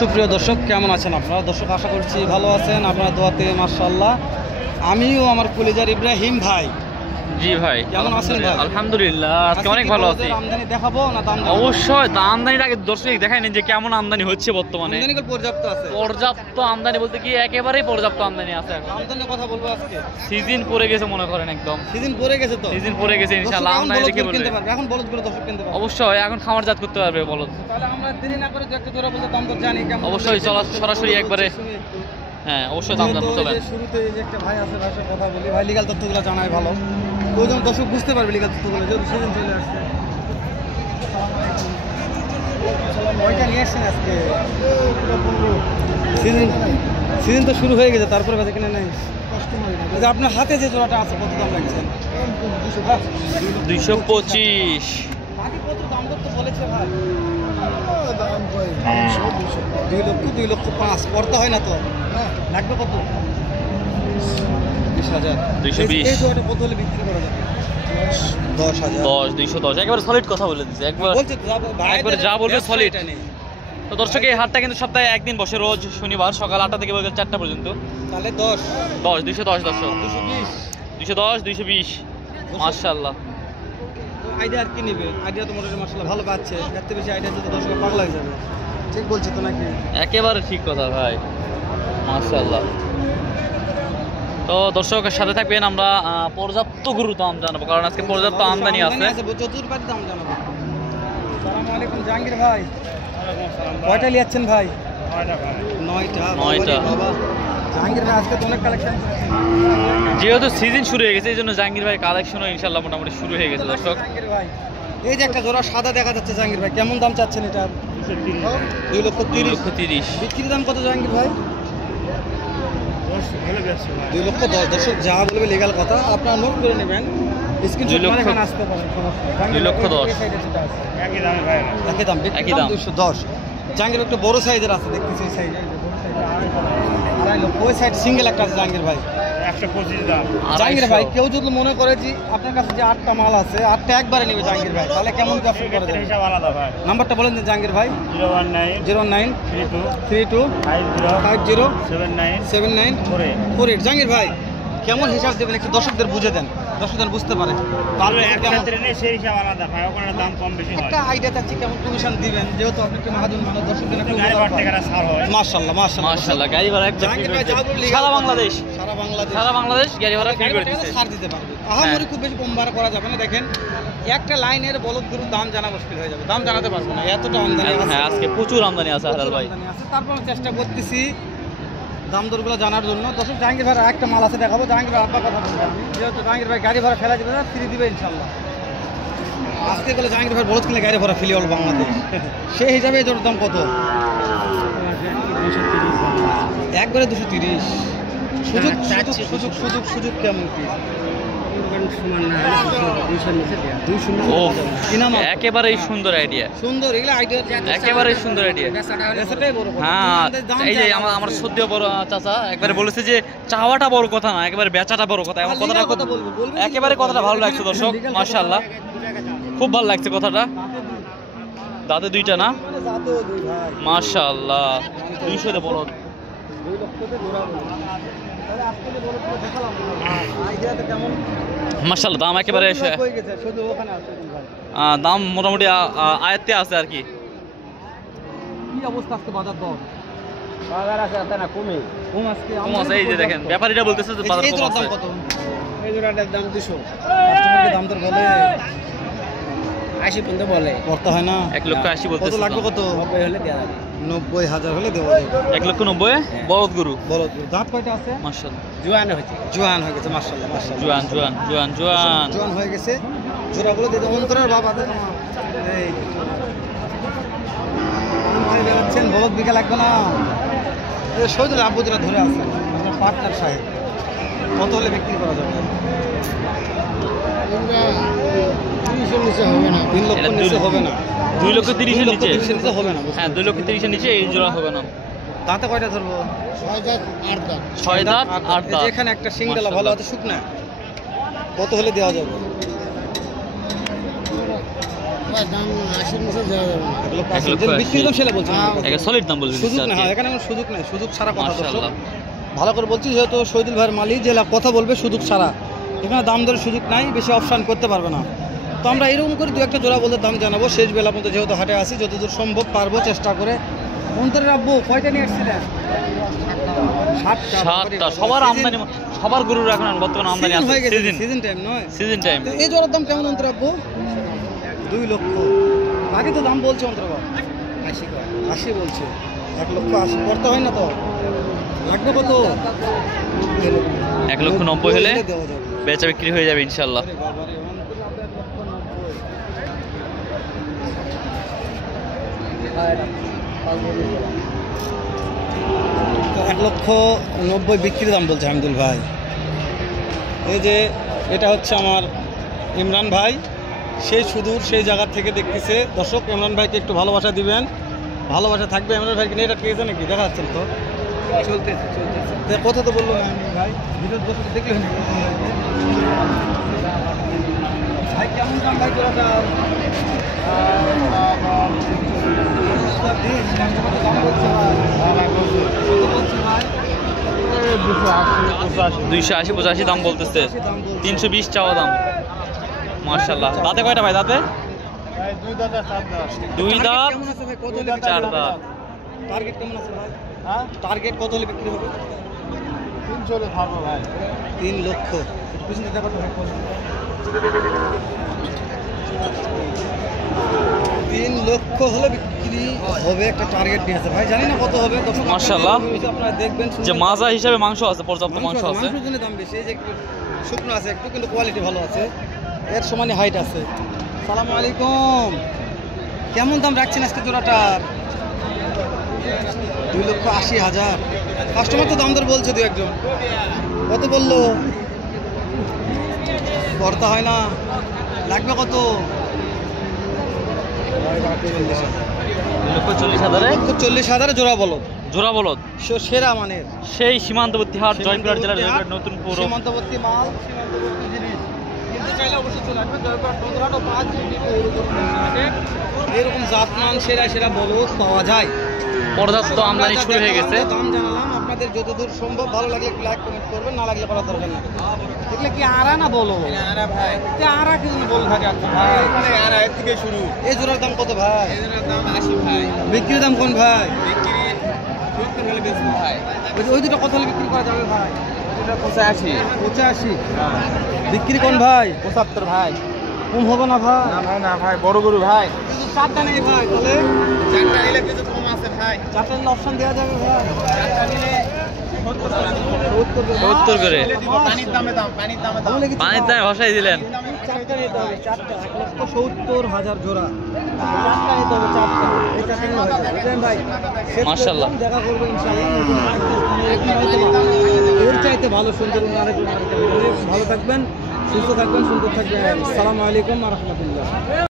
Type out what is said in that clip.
সুপ্রিয় দর্শক, কেমন আছেন আপনারা? দর্শক, আশা করছি ভালো আছেন। আপনারা দোয়াতে মাশাআল্লাহ। আমিও আমার কলিজার ইব্রাহিম ভাই। জি ভাই, কেমন আছেন ভাই? আলহামদুলিল্লাহ, আজকে অনেক ভালো আছি। আমদানি দেখাবো না দাম? অবশ্যই আমদানির আগে দর্শক দেখাই নেন যে কেমন আমদানি হচ্ছে বর্তমানে। আমদানি পর্যাপ্ত আছে? পর্যাপ্ত আমদানি বলতে কি একেবারেই পর্যাপ্ত আমদানি আছে এখন। আমদানির কথা বলবো আজকে। সিজন পড়ে গেছে মনে করেন, একদম সিজন পড়ে গেছে। তো সিজন পড়ে গেছে ইনশাআল্লাহ। আমদানি দেখে বলবে এখন বলদগুলো দর্শক কিনতে পারবে। অবশ্যই এখন খামারজাত করতে পারবে বলদ। তাহলে আমরা দেরি না করে একটা জোড়া বলতে দাম তো জানি কেমন। অবশ্যই সরাসরি একবারে, হ্যাঁ অবশ্যই দাম জানতে চলেন। শুরুতে এই যে একটা ভাই আছে, ভাইয়ের সাথে কথা বলি। ভাই লিগ্যাল তথ্যগুলো জানাই ভালো, ওইজন দর্শক বুঝতে পারবে লিগ্যাল তথ্যগুলো, যেহেতু সিজন চলে আসছে। ওইটা নিয়ে আসছেন আজকে? সিজন তো শুরু হয়ে গেছে, তারপরে বাজে কিনা নাই কাস্টমার। আপনার হাতে যে জোড়াটা আছে কত দাম লাগছেন? 225। বাকি কত দাম তো বলেছে ভাই? 2 লক্ষ 2 লক্ষ 5 করতে হয় না তো? লাগবে কত? 20,000। 220। এই জোড়াটা কত হলে বিক্রি করা যাবে? 10,000। 210 একবার সলিড কথা বলে দিচ্ছে। একবার যা বলবে সলিড। তো দর্শক, এই হাটটা কিন্তু সপ্তাহে একদিন বসে, রোজ শনিবার সকাল 8টা থেকে বিকেল 4টা পর্যন্ত। তাহলে 210 দর্শক। 210 220 মাশাআল্লাহ। আইডিয়া আর কি নেবে? আইডিয়া তো মোটামুটি মাশাআল্লাহ ভালো পাচ্ছে। এত বেশি আইডিয়া যদি দর্শক পাগল হয়ে যাবে। ঠিক বলছে তো নাকি? একেবারে ঠিক কথা ভাই, মাশাআল্লাহ। তো দর্শকের সাথে থাকবেন, আমরা পর্যাপ্ত গরুর দাম জানাবো, কারণ আজকে পর্যাপ্ত আমদানি আছে। চতুর্পাতি দাম জানাবো। আসসালামু আলাইকুম জাহাঙ্গীর ভাই। কয়টা নিয়েছেন ভাই? 9টা। বাবা জাহাঙ্গীর ভাই আজকে তো অনেক কালেকশন। যেহেতু সিজন শুরু হয়ে গেছে, এই জন্য জাহাঙ্গীর ভাই কালেকশনও ইনশাআল্লাহ মোটামুটি শুরু হয়ে গেছে দর্শক। জাহাঙ্গীর ভাই, এই যে একটা জোড়া সাদা দেখা যাচ্ছে জাহাঙ্গীর ভাই, কেমন দাম চাচ্ছেন এটা? 2 লক্ষ 30। বিক্রির দাম কত জাহাঙ্গীর ভাই? 2 লক্ষ 10। দর্শক যা বলবে লিগ্যাল কথা, আপনারা নোট করে নেবেন। স্ক্রিনশট মারে এখানে আসতে পারেন, সমস্যা নেই। 2 লক্ষ 10 একই দাম ভাই? একই দাম 210। জাহাঙ্গীর একটা বড় সাইজের আছে দেখতেছি, এই সাইজ 2.5 লক্ষ। ওই সাইড সিঙ্গেল একটা আছে জাহাঙ্গীর ভাই, 125 দাম। জাহাঙ্গীর ভাই কেউ যদি মনে করে যে আপনার কাছে যে 8টা মাল আছে, 8টা একবারে নেবে জাহাঙ্গীর ভাই, তাহলে কেমন কি অফার করে দেবেন? নাম্বারটা বলেন জাহাঙ্গীর ভাই। 019 32 50 79 48। জাহাঙ্গীর ভাই কেমন হিসাব দেবেন একটু দর্শকদের বুঝে দেন, দর্শকদের বুঝতে পারে। একটা আইডিয়া চাচ্ছি কেমন কমিশন দিবেন, যেহেতু আপনি একটু মাহাজন মানুষ, দর্শকদের মাশাআল্লাহ গাড়ি ভাড়া সারা বাংলাদেশ গাড়ি ভাড়া ফ্রি করে দিচ্ছে, ছাড় দিতে পারবে। আহামরি খুব বেশি কম ভাড়া করা যাবে না। দেখেন একটা লাইনের বলদ গরুর দাম জানা মুশকিল হয়ে যাবে, দাম জানাতে পারবো না, এতটা আমদানি আছে। হ্যাঁ আজকে প্রচুর আমদানি আছে হালাল ভাই। তারপর আমি চেষ্টা করতেছি দাম দরগুলো জানার জন্য। দর্শক জাহাঙ্গীর ভাই একটা মাল আছে দেখাবো, জাহাঙ্গীর ভাই আপনার কথা বলবেন, যেহেতু জাহাঙ্গীর ভাই গাড়ি ভাড়া ফেলা দিবে না, ফ্রি দিবে ইনশাল্লাহ। আজকে গেলে জাহাঙ্গীর ভাই বলদ কিনলে গাড়ি ভাড়া ফ্রি হল বাংলাদেশ, সেই হিসাবে এটার দাম কত? একবারে 230। সুযোগ কেমন কি? একেবারেই সুন্দর আইডিয়া, সুন্দর এগুলো আইডিয়া, একেবারেই সুন্দর আইডিয়া। হ্যাঁ এই যে আমার সদ্য বড় চাচা একবারে বলেছে যে চাওয়াটা বড় কথা না, একেবারে বেচাটা বড় কথা। এবং কথাটা একেবারে কথাটা ভালো লাগছে দর্শক, মাশাআল্লাহ খুব ভালো লাগছে কথাটা। দাঁতে 2টা না? মাশাআল্লাহ 200 বড়। মাশাআল্লাহ দাম একেবারে দাম মোটামুটি আয়ত্তে আছে আর কি। অবস্থা আজকে বাজার দর? বাজার আছে না, কম আছে। এই যে দেখেন ব্যাপারীরা বলতেছে যে বাজার কম আছে। এই জোড়াটার দাম 200। কাস্টমারকে দাম দর বলে 80 পর্যন্ত বলে, করতে হয় না। 1,80,000 বলতেছে। কত লাগবে? কত? 90 হলে দেওয়া যাবে। 90,000 হলে দেওয়া যাবে। 1,90,000 বলদ গরু। দাঁত কয়টা আছে? মাশাআল্লাহ জোয়ান হয়েছে, জোয়ান হয়ে গেছে মাশাআল্লাহ। জোয়ান হয়ে গেছে। জোড়াগুলো দিতে অন্তরের বাবা এই মারি বেড়াচ্ছেন, বলদ বিকে লাগবে না। শহীদুল আব্বুদরা ধরে আছেন আপনার পার্টনার সাহেব, কত হলে বিক্রি করা যাবে? 300 নিচে হবে না। 3 লক্ষ নিচে হবে না। 2,30,000 এর নিচে হবে না। হ্যাঁ 2,30,000 এর নিচে এই জোড়া হবে না। দাঁতে কয়টা ধরবো? 6 দাঁত 8 দাঁত। এখানে একটা সিংডালা ভালো আছে, শুকনা, কত হলে দেওয়া যাবে? দাম 80 নিচে দেওয়া যাবে না। 1,80,000 বিক্রি দাম সেটা বলছেন একটা সলিড দাম বলবেন সুযোগ না, এখানে কোনো সুযোগ নেই, সুযোগ ছাড়া কথা। দর্শক ভালো করে বলছি, যেহেতু শহীদুল ভাইয়ের মালিক যে কথা বলবে সুযোগ ছাড়া, এখানে দাম দরের সুযোগ নাই, বেশি অপশান করতে পারবে না। তো আমরা এরকম করে দু একটা জোড়া বলতে দাম জানাবো শেষ বেলা পর্যন্ত, যেহেতু হাটে আসি যতদূর সম্ভব পারবো চেষ্টা করে। অন্তরে রাখবো কয়টা নিয়ে আসছিলেন? 7টা। সবার আমদানি, সবার গরুর এখন বর্তমানে আমদানি আছে। সিজন টাইম নয়, সিজন টাইম। তো এই জোড়ার দাম কেমন অন্তরে রাখবো? 2 লক্ষ। আগে তো দাম বলছে অন্তরে 80 বলছে, 1,80,000 করতে হয় না তো? লাগবে কত? 1,90,000 হলে দেওয়া যাবে। বেচা বিক্রি হয়ে যাবে ইনশাল্লাহ। তো 1,90,000 বিক্রির দাম বলছে হামিদুল ভাই। এই যে এটা হচ্ছে আমার ইমরান ভাই, সেই সুদূর সেই জায়গা থেকে দেখতেছে। দর্শক ইমরান ভাইকে একটু ভালোবাসা দিবেন, ভালোবাসা থাকবে। ইমরান ভাইকে নিয়ে এটা পেয়েছে নাকি দেখা যাচ্ছেন তো? চলতেছে কথা তো বললো না ভাই, ভিডিও দর্শক দেখলেন ভাই কেমন দাম ভাই জোড়াটা? দুইশো আশি 85 দাম বলতেছে, 320 চাওয়া দাম। মাশাআল্লাহ। দাঁতে কয়টা ভাই? দাঁতে 2 দাঁত 4 দাঁত। টার্গেট কেমন আছে ভাই? টার্গেট কত হলে বিক্রি হবে? 3 লক্ষ। পিছনে দেখা তো ভাই 3 লক্ষ হলে বিক্রি হবে, একটা টার্গেট নিয়েছে ভাই, জানি না কত হবে। মাশাআল্লাহ। আপনারা দেখবেন যে মাজা হিসাবে মাংস আছে, পর্যাপ্ত মাংস আছে। মাংসের জন্য দাম বেশি, এই যে একটু শুকনো আছে একটু, কিন্তু কোয়ালিটি ভালো আছে, এর সমানই হাইট আছে। সালামু আলাইকুম, কেমন দাম রাখছেন আজকে জোড়াটার? 2,80,000। কাস্টমার তো দাম দর বলছে দু একজন, কত বললো? করতে হয় না, লাগবে কত? 2,40,000 জোড়া বলো। জোড়া বলদ, সেরা মানের, সেই সীমান্তবর্তী হাট, জয়পুরহাট জেলার জয়পুরহাট নতুন পৌর। সীমান্তবর্তী মাল, সীমান্তবর্তী জিনিস, কিন্তু চাইলে অবশ্যই চলে আসবে জয়পুরহাট বন্ধুরহাট ও 5 এরকম জাতমান সেরা বলদ পাওয়া যায়। পর্যাপ্ত আমদানি শুরু হয়ে গেছে। দাম জানালাম, আপনাদের যতদূর সম্ভব ভালো লাগলে একটু লাইক কমেন্ট করবেন, না লাগলে করার দরকার নেই। দেখলে কি আরা না বলো? ভাই আরা কি বল থাকে ভাই, আরা এর থেকে শুরু। এই জোড়ার দাম কত ভাই? এই জোড়ার দাম 80 ভাই। বিক্রির দাম কোন ভাই? বিক্রি 70 হলে বেচবো ভাই। ওই দুটো কত হলে বিক্রি করা যাবে ভাই? এটা 85। বিক্রি কোন ভাই? 75 ভাই। কম হবে না ভাই? না ভাই, বড় গরু ভাই। কিন্তু 4টা নেই ভাই, তাহলে 4টা নিলে কিছু কম আছে ভাই। 4টা নিলে অপশন দেওয়া যাবে ভাই? 4টা নিলে 70 করে। পানির দামে পানির দামে ভাষাই দিলেন। 4টা নিতে হবে, 4টা 1,70,000 জোড়া। 4টা নিতে হবে, 4টা। এই 4টা নিতে হবে বুঝলেন ভাই? মাশাআল্লাহ। দেখা করবো ইনশাআল্লাহ। এর চাইতে ভালো সুন্দর আরেক ভালো থাকবেন, সুস্থ থাকবেন, সুন্দর থাকবেন। আসসালামু আলাইকুম ওয়া রাহমাতুল্লাহ।